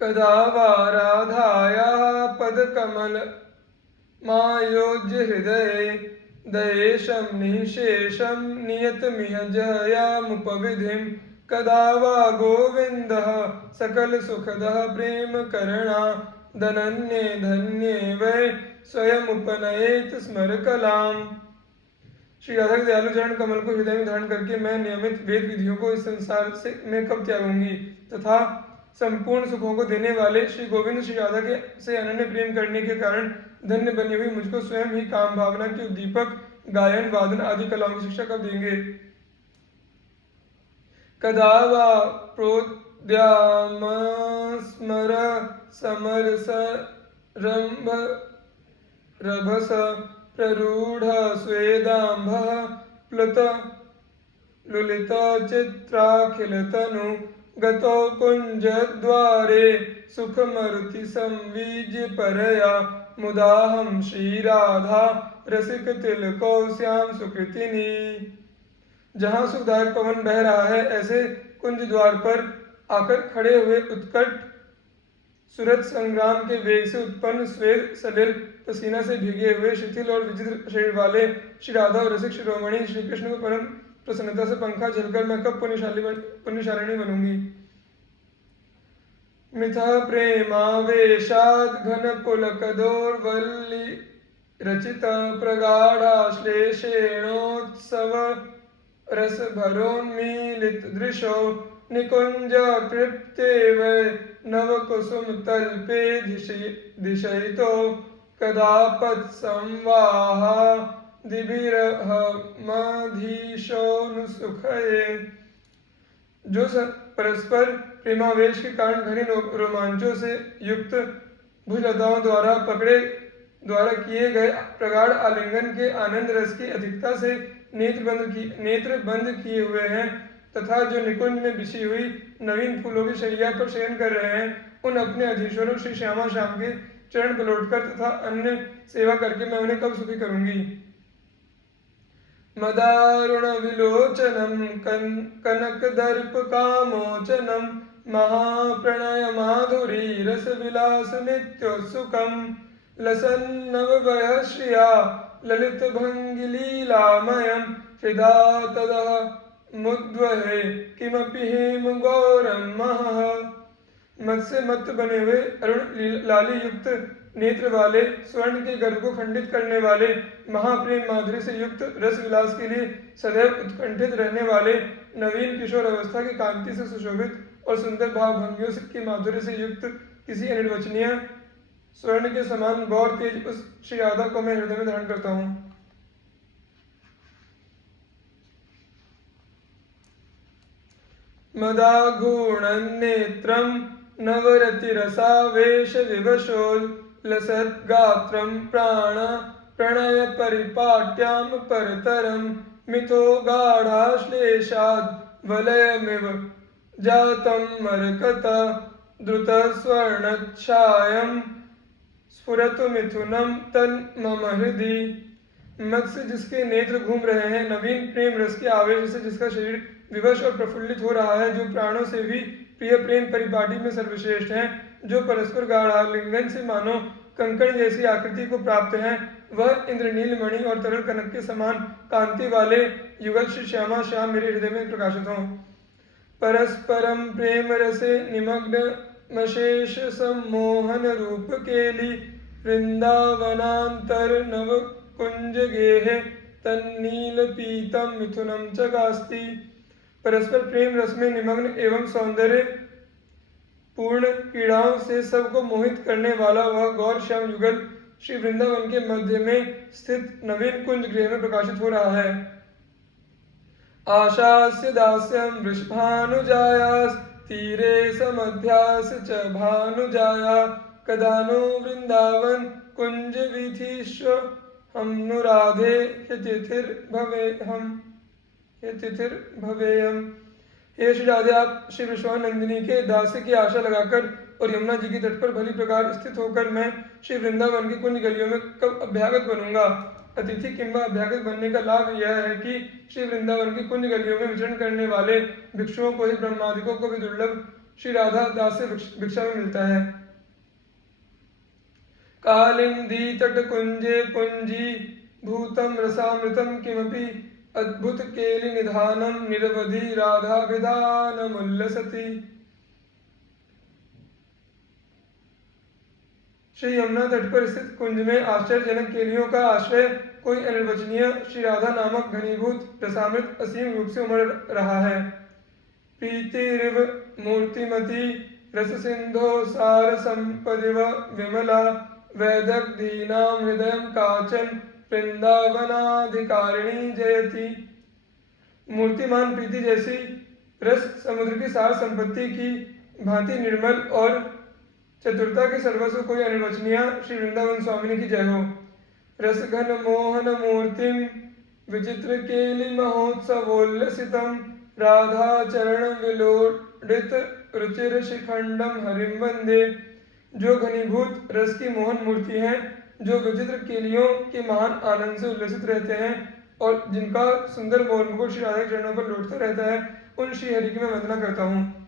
कदा वा राधायाः पदकमल मायोज्य हृदये दयेशं निःशेषं नियतमिह जयामुपविधिं कदा वा गोविन्दः सकलसुखदः प्रेमकरणा धनन्ये धन्ये वै स्वयमुपनयेत स्मरकलाम्। श्री राधा के दयालु चरण कमल को हृदय में धारण करके मैं नियमित वेद विधियों को इस संसार से मैं कब त्यागूंगी तथा संपूर्ण सुखों को देने वाले श्री गोविंद श्री राधा के से अनन्य प्रेम करने के कारण धन्य बनी हुई मुझको स्वयं ही काम भावना के उद्दीपक गायन वादन आदि कलाओं की शिक्षा कब देंगे। कदा वा प्रोद्याम स्मर समरस रंभ रभस प्ररूढ़ स्वेदांभ प्लुत लुलित चित्राखिलतनु गतो कुंजद्वारे सुखमरुति संवीज्य परया मुदाहम श्रीराधा रसिक तिलको श्याम सुकृतिनी। जहाँ सुखदायक पवन बह रहा है ऐसे कुंज द्वार पर आकर खड़े हुए उत्कट सूरत संग्राम के वेग से उत्पन्न स्वेद सलिल पसीना से भीगे हुए शिथिल और विचित्र शरीर वाले श्री राधा और रसिक शिरोमणि श्री कृष्ण को परम प्रसन्नता से पंखा झलकर मैं कब पुण्यशालिनी बनूंगी। मिथा प्रेमावेशाद घन पुलकदोर्वल्ली रचित प्रगाढ़ाश्लेषेणोत्सव रस भरोन्मीलित दृशो निकुंज कृप्तेव नव कुसुम तल्पे दिशयितो कदापत् संवाहा दिभिरहमधीशोनुसुखये। जो परस्पर प्रेमावेश के कारण घने रोमांचों से युक्त भुजलताओं द्वारा किए गए प्रगाढ़ आलिंगन के आनंद रस की अधिकता से नेत्र बंद किए हुए हैं तथा जो निकुंज में बिछी हुई नवीन फूलों की शैया पर शयन कर रहे हैं उन अपने अधीश्वरों श्री श्यामा श्याम के चरण पलटकर तथा अन्य सेवा करके मैं उन्हें कब सुखी करूंगी। मदारुण विलोचनम कनक दर्प कामोचनम महाप्रणय माधुरी रस विलास नित्योत्सुकम लसन्नव वयश्रिया ललित भंगि लीलामयम हृदा तदः मुद्वहे किमपि हेम गौरम महः। मत से मत बने हुए अरुण लाली युक्त नेत्र वाले स्वर्ण के गर्भ को खंडित करने वाले महाप्रेम माधुरी से युक्त रस विलास के लिए सदैव उत्कंठित रहने वाले नवीन किशोर अवस्था की कांति से सुशोभित और सुंदर भाव भंगियों के माधुर्य से युक्त किसी अनिर्वचनीय स्वर्ण के समान गौर तेज उस श्री राधा को मैं हृदय में धारण करता हूँ। मदाघूर्णनेत्रं नवरतिरसावेश विवशोल्लसद्गात्रं प्राण प्रणय परिपाट्यां परतरं मिथो गाढाश्लेषाद् वलयमिव जातं मरकत द्रुतस्वर्णच्छायं स्फुरतु मिथुनं तन्मम हृदि। मत से जिसके नेत्र घूम रहे हैं, नवीन प्रेम रस के आवेश से जिसका शरीर विवश और प्रफुल्लित हो रहा है, जो प्राणों से भी प्रिय प्रेम परिपाटी में सर्वश्रेष्ठ हैं, जो परस्पर गाढ़ालिंगन से मानो कंकण जैसी आकृति को प्राप्त हैं, वह इंद्रनील मणि और तरल कनक के समान कांति वाले युगल श्री श्यामा श्याम मेरे हृदय में प्रकाशित हों। परस्परम प्रेम रसे निमग्न मशेष सम्मोहन रूप केली वृंदावनांतर नव कुंज गेहे तन्नील पीतम मिथुनम चगास्ति। परस्पर प्रेम रस में निमग्न एवं सौंदर्य पूर्ण क्रीड़ाओं से सबको मोहित करने वाला वह गौर श्याम युगल श्री वृंदावन के मध्य में स्थित नवीन कुंज गृह में प्रकाशित हो रहा है। आशास्य दास्यं वृषभानुजायास तीरे समध्यास च भानुजाया कदा नो वृंदावन कुंज वीथीश्व हम नु राधे यतिथिर्भवेयम्। हे श्री राधे, आप श्री विश्वानंदिनी के दास्य की आशा लगाकर और यमुना जी के तट पर भली प्रकार स्थित होकर मैं श्री वृंदावन की कुंज गलियों में कब अभ्यागत बनूंगा। अतिथि किंबा अभ्यागत बनने का लाभ यह है कि श्री वृंदावन की कुंज गलियों में विचरण करने वाले भिक्षुओं को ही ब्रह्मादिकों को भी दुर्लभ श्री राधा दास से भिक्षा में मिलता है। कालिंदी तट कुंजे पुंजी भूतम रसामृतम किमपि अद्भुत केलि निधानम निरवधि राधा विधानम उल्लसति। श्री यमुना तट पर स्थित कुंज में आश्चर्यजनक केलियों का आश्रय कोई अनिर्वचनीय श्री राधा नामक घनीभूत रसामृत असीम रूप से उमड़ रहा है। प्रीतिरिव मूर्तिमती रस सिंधो सार संपदिव विमला वैदग्धीनां हृदय काचन वृंदावनाधिकारिणी जयति। मूर्तिमान प्रीति जैसी रस समुद्र की सार संपत्ति की भांति निर्मल और चतुरता के सर्वस्व कोई अनिर्वचनीय श्री वृंदावन स्वामिनी की जय हो। रस घन मोहन मूर्तिम विचित्र केलि महोत्सवोल्लसितम राधा चरण विलोडित रुचिर शिखंडम हरिम वंदे। जो घनीभूत रस की मोहन मूर्ति है, जो विचित्र केलियों के महान आनंद से उल्लसित रहते हैं और जिनका सुंदर मोहन मुकुट श्री राधा के चरणों पर लौटता रहता है, उन श्री हरि की मैं वंदना करता हूँ।